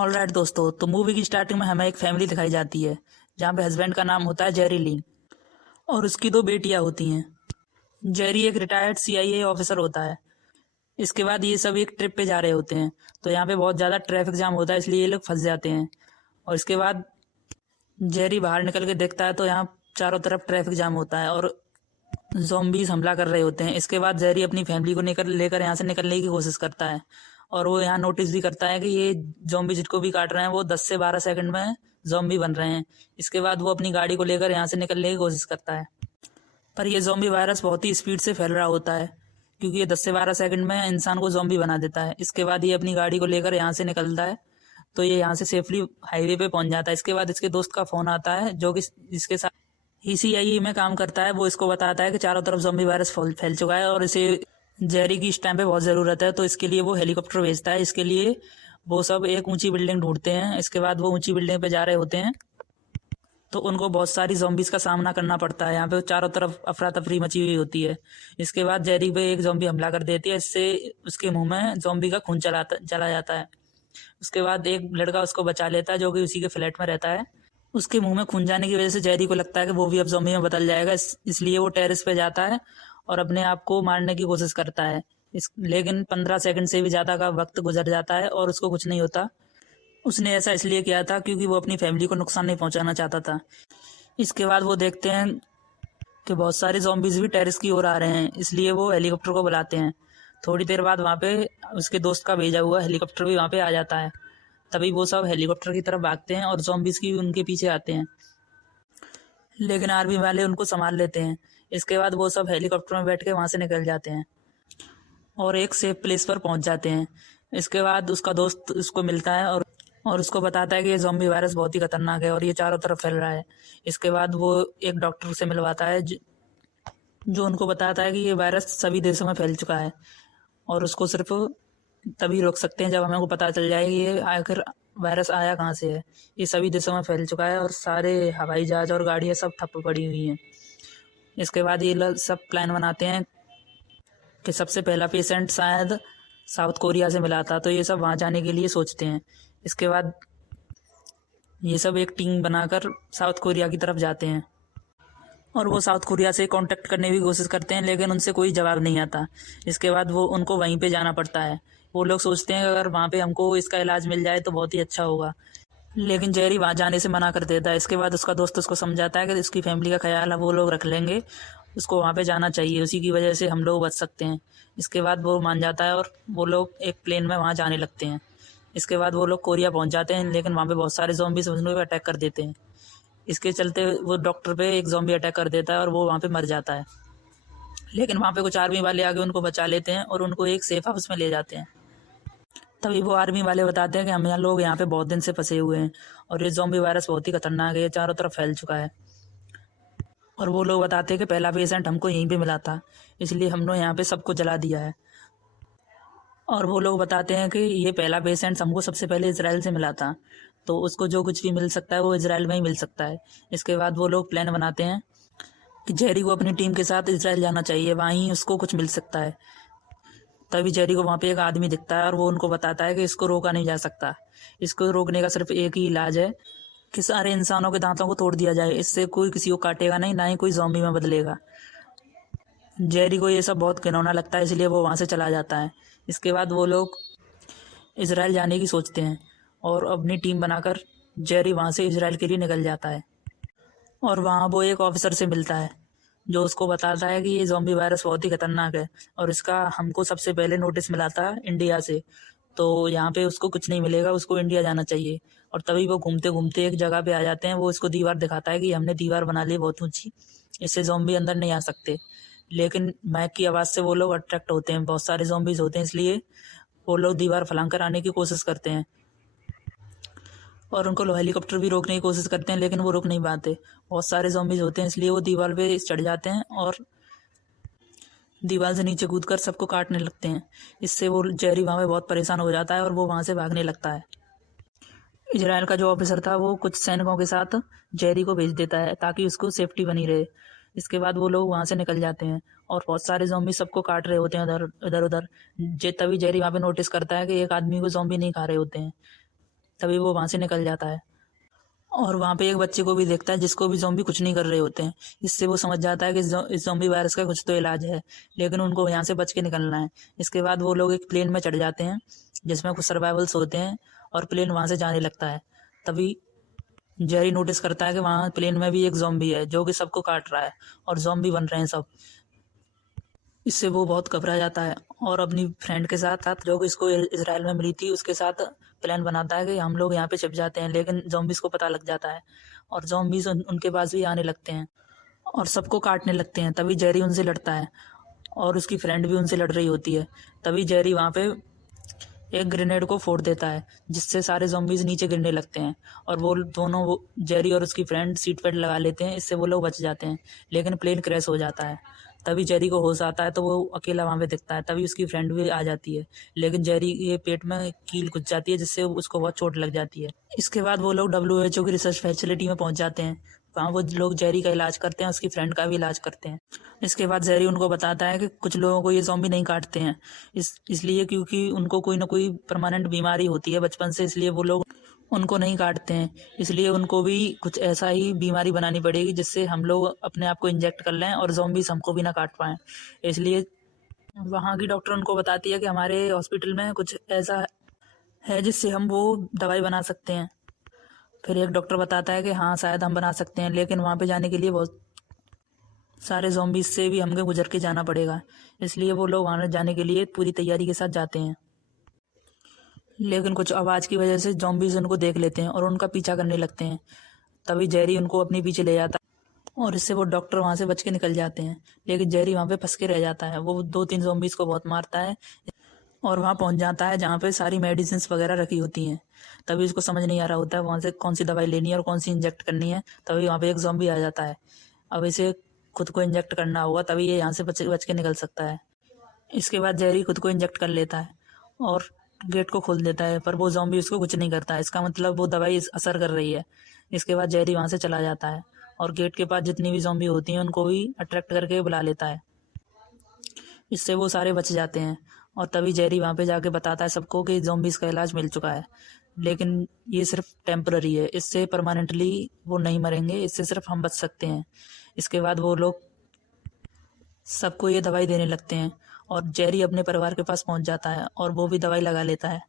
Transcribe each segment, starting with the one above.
Alright दोस्तों, तो movie की स्टार्टिंग में हमें एक फैमिली दिखाई जाती है जहाँ पे हस्बैंड का नाम होता है जेरी लीन और उसकी दो बेटियां होती हैं। जेरी एक रिटायर्ड सीआईए ऑफिसर होता है। इसके बाद ये सब एक ट्रिप पे जा रहे होते हैं, तो यहाँ पे बहुत ज़्यादा ट्रैफिक जाम होता है, इसलिए ये लोग फंस जाते हैं। और इसके बाद जेरी बाहर निकल के देखता है तो यहाँ चारों तरफ ट्रैफिक जाम होता है और ज़ॉम्बीज़ हमला कर रहे होते हैं। इसके बाद जेरी अपनी फैमिली को लेकर यहाँ से निकलने की कोशिश करता है और वो यहाँ नोटिस भी करता है कि ये ज़ॉम्बी जिनको भी काट रहे हैं वो 10 से 12 सेकंड में ज़ॉम्बी बन रहे हैं। इसके बाद वो अपनी गाड़ी को लेकर यहाँ से निकलने की कोशिश करता है, पर ये ज़ॉम्बी वायरस बहुत ही स्पीड से फैल रहा होता है क्योंकि ये 10 से 12 सेकंड में इंसान को ज़ॉम्बी बना देता है। इसके बाद ये अपनी गाड़ी को लेकर यहाँ से निकलता है, तो ये यहाँ से सेफली हाईवे पे पहुंच जाता है। इसके बाद इसके दोस्त का फ़ोन आता है जो कि इसके साथ ECIE में काम करता है। वो इसको बताता है कि चारों तरफ ज़ॉम्बी वायरस फैल चुका है और इसे जेरी की इस टाइम पे बहुत ज़रूरत है, तो इसके लिए वो हेलीकॉप्टर भेजता है। इसके लिए वो सब एक ऊंची बिल्डिंग ढूंढते हैं। इसके बाद वो ऊंची बिल्डिंग पे जा रहे होते हैं तो उनको बहुत सारी ज़ॉम्बीज का सामना करना पड़ता है। यहाँ पे चारों तरफ अफरा तफरी मची हुई होती है। इसके बाद जेरी पे एक ज़ॉम्बी हमला कर देती है, इससे उसके मुंह में ज़ॉम्बी का खून चला जाता है। उसके बाद एक लड़का उसको बचा लेता है जो कि उसी के फ्लैट में रहता है। उसके मुंह में खून जाने की वजह से जेरी को लगता है कि वो भी अब ज़ॉम्बी में बदल जाएगा, इसलिए वो टेरेस पे जाता है और अपने आप को मारने की कोशिश करता है। लेकिन 15 सेकंड से भी ज़्यादा का वक्त गुजर जाता है और उसको कुछ नहीं होता। उसने ऐसा इसलिए किया था क्योंकि वो अपनी फैमिली को नुकसान नहीं पहुंचाना चाहता था। इसके बाद वो देखते हैं कि बहुत सारे ज़ॉम्बीज भी टेरेस की ओर आ रहे हैं, इसलिए वो हेलीकॉप्टर को बुलाते हैं। थोड़ी देर बाद वहाँ पे उसके दोस्त का भेजा हुआ हेलीकॉप्टर भी वहाँ पे आ जाता है। तभी वो सब हेलीकॉप्टर की तरफ भागते हैं और ज़ॉम्बीज की उनके पीछे आते हैं, लेकिन आर्मी वाले उनको संभाल लेते हैं। इसके बाद वो सब हेलीकॉप्टर में बैठ के वहाँ से निकल जाते हैं और एक सेफ प्लेस पर पहुँच जाते हैं। इसके बाद उसका दोस्त उसको मिलता है और उसको बताता है कि ये ज़ॉम्बी वायरस बहुत ही खतरनाक है और ये चारों तरफ फैल रहा है। इसके बाद वो एक डॉक्टर से मिलवाता है जो उनको बताता है कि ये वायरस सभी देशों में फैल चुका है और उसको सिर्फ तभी रोक सकते हैं जब हमें को पता चल जाए कि ये आखिर वायरस आया कहाँ से है। ये सभी देशों में फैल चुका है और सारे हवाई जहाज और गाड़ियाँ सब ठप पड़ी हुई हैं। इसके बाद ये लोग सब प्लान बनाते हैं कि सबसे पहला पेशेंट शायद साउथ कोरिया से मिला था, तो ये सब वहाँ जाने के लिए सोचते हैं। इसके बाद ये सब एक टीम बनाकर साउथ कोरिया की तरफ जाते हैं और वो साउथ कोरिया से कांटेक्ट करने की कोशिश करते हैं, लेकिन उनसे कोई जवाब नहीं आता। इसके बाद वो उनको वहीं पे जाना पड़ता है। वो लोग सोचते हैं कि अगर वहाँ पे हमको इसका इलाज मिल जाए तो बहुत ही अच्छा होगा, लेकिन जेरी वहाँ जाने से मना कर देता है। इसके बाद उसका दोस्त उसको समझाता है कि उसकी फैमिली का ख्याल है वो लोग रख लेंगे, उसको वहाँ पे जाना चाहिए, उसी की वजह से हम लोग बच सकते हैं। इसके बाद वो मान जाता है और वो लोग एक प्लेन में वहाँ जाने लगते हैं। इसके बाद वो लोग कोरिया पहुँच जाते हैं, लेकिन वहाँ पे बहुत सारे ज़ॉम्बीज़ उन पे अटैक कर देते हैं। इसके चलते वो डॉक्टर पे एक ज़ॉम्बी अटैक कर देता है और वो वहाँ पे मर जाता है। लेकिन वहाँ पे कुछ आर्मी वाले आके उनको बचा लेते हैं और उनको एक सेफ हाउस में ले जाते हैं। तभी वो आर्मी वाले बताते हैं कि हम लोग यहाँ पे बहुत दिन से फंसे हुए हैं और ये ज़ॉम्बी वायरस बहुत ही खतरनाक है, ये चारों तरफ फैल चुका है। और वो लोग बताते हैं कि पहला पेशेंट हमको यहीं पे मिला था, इसलिए हमने यहाँ पे सबको जला दिया है। और वो लोग बताते हैं कि ये पहला पेशेंट हमको सबसे पहले इजराइल से मिला था, तो उसको जो कुछ भी मिल सकता है वो इजराइल में ही मिल सकता है। इसके बाद वो लोग प्लान बनाते हैं कि जेरी को अपनी टीम के साथ इजराइल जाना चाहिए, वहीं उसको कुछ मिल सकता है। तभी जेरी को वहाँ पे एक आदमी दिखता है और वो उनको बताता है कि इसको रोका नहीं जा सकता, इसको रोकने का सिर्फ एक ही इलाज है कि सारे इंसानों के दांतों को तोड़ दिया जाए, इससे कोई किसी को काटेगा नहीं, ना ही कोई ज़ॉम्बी में बदलेगा। जेरी को ये सब बहुत घिनौना लगता है, इसलिए वो वहाँ से चला जाता है। इसके बाद वो लोग इजराइल जाने की सोचते हैं और अपनी टीम बनाकर जेरी वहाँ से इजराइल के लिए निकल जाता है। और वहाँ वो एक ऑफिसर से मिलता है जो उसको बताता है कि ये ज़ॉम्बी वायरस बहुत ही खतरनाक है और इसका हमको सबसे पहले नोटिस मिला था इंडिया से, तो यहाँ पे उसको कुछ नहीं मिलेगा, उसको इंडिया जाना चाहिए। और तभी वो घूमते घूमते एक जगह पे आ जाते हैं। वो इसको दीवार दिखाता है कि हमने दीवार बना ली बहुत ऊंची, इससे ज़ॉम्बी अंदर नहीं आ सकते। लेकिन मैक की आवाज़ से वो लोग अट्रैक्ट होते हैं, बहुत सारे ज़ॉम्बीज़ होते हैं, इसलिए वो लोग दीवार फलांग कर आने की कोशिश करते हैं और उनको हेलीकॉप्टर भी रोकने की कोशिश करते हैं, लेकिन वो रुक नहीं पाते। बहुत सारे ज़ॉम्बीज़ होते हैं, इसलिए वो दीवार पे चढ़ जाते हैं और दीवार से नीचे कूदकर सबको काटने लगते हैं। इससे वो जेरी वहाँ पे बहुत परेशान हो जाता है और वो वहाँ से भागने लगता है। इजराइल का जो ऑफिसर था वो कुछ सैनिकों के साथ जेरी को भेज देता है ताकि उसको सेफ्टी बनी रहे। इसके बाद वो लोग वहाँ से निकल जाते हैं और बहुत सारे ज़ॉम्बी सबको काट रहे होते हैं इधर उधर। तभी जेरी वहाँ पे नोटिस करता है कि एक आदमी को ज़ॉम्बी नहीं खा रहे होते हैं। तभी वो वहाँ से निकल जाता है और वहाँ पे एक बच्चे को भी देखता है जिसको भी ज़ॉम्बी कुछ नहीं कर रहे होते हैं। इससे वो समझ जाता है कि इस ज़ॉम्बी वायरस का कुछ तो इलाज है, लेकिन उनको यहाँ से बच के निकलना है। इसके बाद वो लोग एक प्लेन में चढ़ जाते हैं जिसमें कुछ सर्वाइवल्स होते हैं और प्लेन वहाँ से जाने लगता है। तभी जेरी नोटिस करता है कि वहाँ प्लेन में भी एक ज़ॉम्बी है जो कि सबको काट रहा है और ज़ॉम्बी बन रहे हैं सब। इससे वो बहुत घबरा जाता है और अपनी फ्रेंड के साथ साथ जो कि इसको इजराइल में मिली थी उसके साथ प्लान बनाता है कि हम लोग यहाँ पे छिप जाते हैं, लेकिन ज़ॉम्बीज को पता लग जाता है और ज़ॉम्बीज उनके पास भी आने लगते हैं और सबको काटने लगते हैं। तभी जेरी उनसे लड़ता है और उसकी फ्रेंड भी उनसे लड़ रही होती है। तभी जेरी वहाँ पे एक ग्रेनेड को फोड़ देता है जिससे सारे ज़ॉम्बीज नीचे गिरने लगते हैं और वो दोनों जेरी और उसकी फ्रेंड सीट बेल्ट लगा लेते हैं। इससे वो लोग बच जाते हैं, लेकिन प्लेन क्रैश हो जाता है। तभी जेरी को होश आता है तो वो अकेला वहाँ पे दिखता है। तभी उसकी फ्रेंड भी आ जाती है, लेकिन जेरी के पेट में कील घुस जाती है जिससे उसको बहुत चोट लग जाती है। इसके बाद वो लोग WHO की रिसर्च फैसिलिटी में पहुंच जाते हैं। वहाँ वो लोग जेरी का इलाज करते हैं, उसकी फ्रेंड का भी इलाज करते हैं। इसके बाद जेरी उनको बताता है कि कुछ लोगों को ये ज़ॉम्बी नहीं काटते हैं इसलिए क्योंकि उनको कोई ना कोई परमानेंट बीमारी होती है बचपन से, इसलिए वो लोग उनको नहीं काटते हैं। इसलिए उनको भी कुछ ऐसा ही बीमारी बनानी पड़ेगी जिससे हम लोग अपने आप को इंजेक्ट कर लें और ज़ॉम्बीज हमको भी ना काट पाएँ। इसलिए वहाँ की डॉक्टर उनको बताती है कि हमारे हॉस्पिटल में कुछ ऐसा है जिससे हम वो दवाई बना सकते हैं। फिर एक डॉक्टर बताता है कि हाँ शायद हम बना सकते हैं, लेकिन वहाँ पे जाने के लिए बहुत सारे ज़ॉम्बीज से भी हमें गुजर के जाना पड़ेगा। इसलिए वो लोग वहाँ जाने के लिए पूरी तैयारी के साथ जाते हैं, लेकिन कुछ आवाज़ की वजह से ज़ॉम्बीज उनको देख लेते हैं और उनका पीछा करने लगते हैं। तभी जेरी उनको अपने पीछे ले जाता है और इससे वो डॉक्टर वहाँ से बच के निकल जाते हैं, लेकिन जेरी वहाँ पे फंस के रह जाता है। वो 2-3 ज़ॉम्बीज को बहुत मारता है और वहाँ पहुँच जाता है जहाँ पे सारी मेडिसिन वगैरह रखी होती हैं। तभी उसको समझ नहीं आ रहा होता है वहाँ से कौन सी दवाई लेनी है और कौन सी इंजेक्ट करनी है। तभी वहाँ पे एक ज़ॉम्बी आ जाता है। अब इसे खुद को इंजेक्ट करना होगा तभी ये यहाँ से बच के निकल सकता है। इसके बाद जेरी खुद को इंजेक्ट कर लेता है और गेट को खोल देता है, पर वो ज़ॉम्बी उसको कुछ नहीं करता है। इसका मतलब वो दवाई असर कर रही है। इसके बाद जेरी वहाँ से चला जाता है और गेट के पास जितनी भी ज़ॉम्बी होती हैं उनको भी अट्रैक्ट करके बुला लेता है। इससे वो सारे बच जाते हैं और तभी जेरी वहाँ पे जाके बताता है सबको कि ज़ॉम्बीज़ का इलाज मिल चुका है, लेकिन ये सिर्फ टेम्पररी है, इससे परमानेंटली वो नहीं मरेंगे, इससे सिर्फ हम बच सकते हैं। इसके बाद वो लोग सबको ये दवाई देने लगते हैं और जेरी अपने परिवार के पास पहुंच जाता है और वो भी दवाई लगा लेता है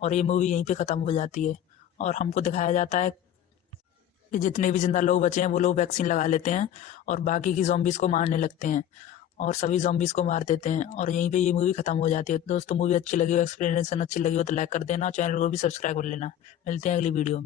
और ये मूवी यहीं पे ख़त्म हो जाती है और हमको दिखाया जाता है कि जितने भी जिंदा लोग बचे हैं वो लोग वैक्सीन लगा लेते हैं और बाकी की ज़ॉम्बीज़ को मारने लगते हैं और सभी ज़ॉम्बीज़ को मार देते हैं और यहीं पे ये मूवी ख़त्म हो जाती है। दोस्तों मूवी अच्छी लगी हो, एक्सप्लेनेशन अच्छी लगी हो तो लाइक कर देना और चैनल को भी सब्सक्राइब कर लेना। मिलते हैं अगली वीडियो में।